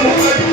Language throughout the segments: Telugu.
Come on.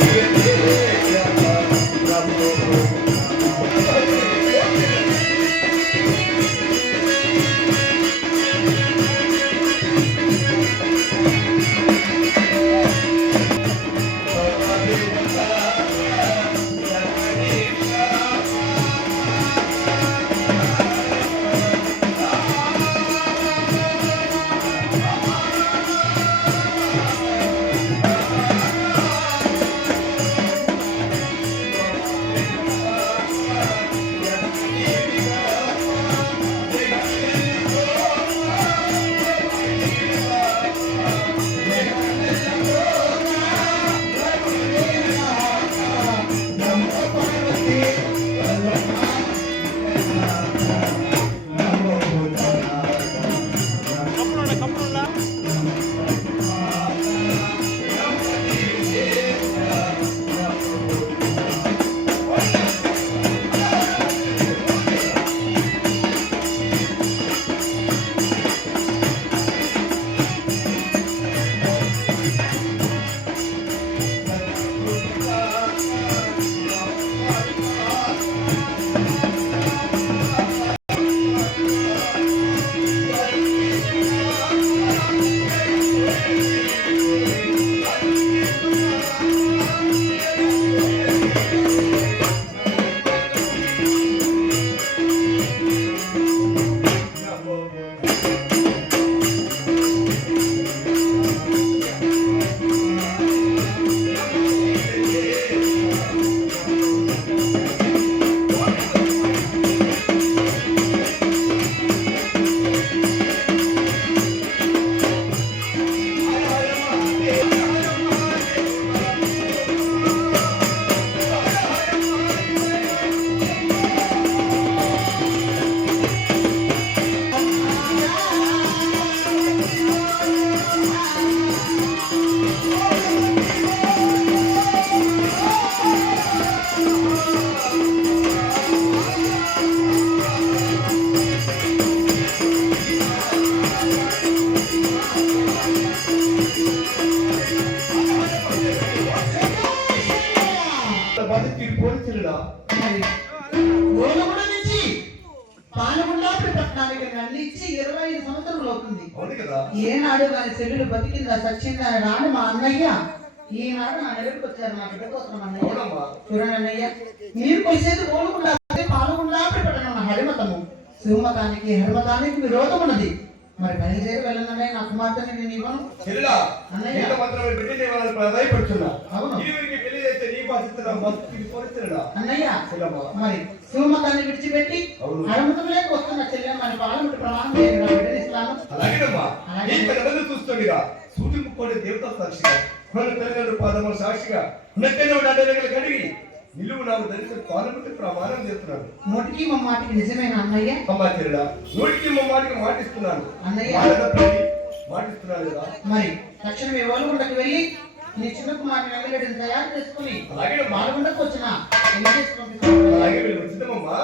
బతికి పోలీసులుడా? గోలగొండ నుంచి పాలగుండాపురి పట్టణానికి నన్ను ఇచ్చి ఇరవై ఐదు సంవత్సరాలు అవుతుంది. ఏనాడు వారి చెల్లెలు బతికిందా? సచ్చిందా అని రాని మా అన్నయ్య. ఈనాడు నా దగ్గరికి వచ్చారు నా బిడ్డ కోసం అన్నయ్య. చూడండి అన్నయ్య. మీరు కొలిసేది గోలగుండ పాలగుండాపురి పట్టణం హరిమతము. శివమతానికి హరిమతానికి విరోధం ఉన్నది. మరి బయలుదేరి వెళ్ళనన్నయ్య నా కుమార్తెని నేను ఇవ్వను. అవును. అన్నయ్య మరి శివమతాన్ని విడిచిపెట్టి అవును. హరిమతంలోకి వస్తున్న చెల్లెమ్మ అని పాలముటి ప్రమాణం చేయండి నా బిడ్డని ఇస్తాను. అలాగేనమ్మా. అలాగే. చూస్తుండగా సూటి ముక్కోటి దేవత సాక్షిగా మన తల్లిదండ్రుల పాదముల సాక్షిగా నెట్టెన్నో దండలు కడిగి నిలువు నాకు దర్శనం పాలముటి ప్రమాణం చేస్తున్నాను నోటికి మా మాటికి నిజమైన అన్నయ్య? అమ్మా చెల్లిడా నోటికి మా మాటికి మాటిస్తున్నాను అన్నయ్య. మాటిస్తున్నాను కదా. మరి తక్షణం ఎవరుగుండకు వెళ్ళి నీ చిన్న కుమారుని వెళ్ళగడిని తయారు చేసుకుని అలాగే బాలగుండకు వచ్చిన పంపిస్తాను. అలాగే వీళ్ళు వచ్చిందమ్మా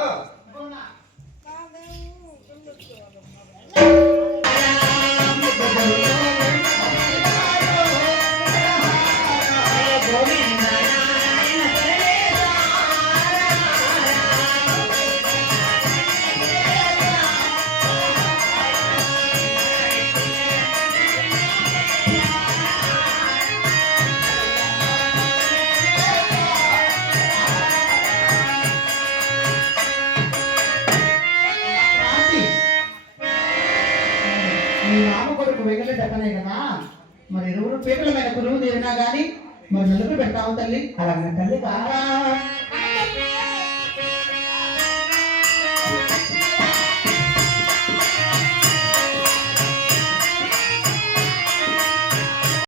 కొడుకు కదా? మరి ఇరువురు పీకలమైన కురువు తీరినా కానీ మరి నలుగురు పెట్టావు తల్లి. అలాగే తల్లి బాగా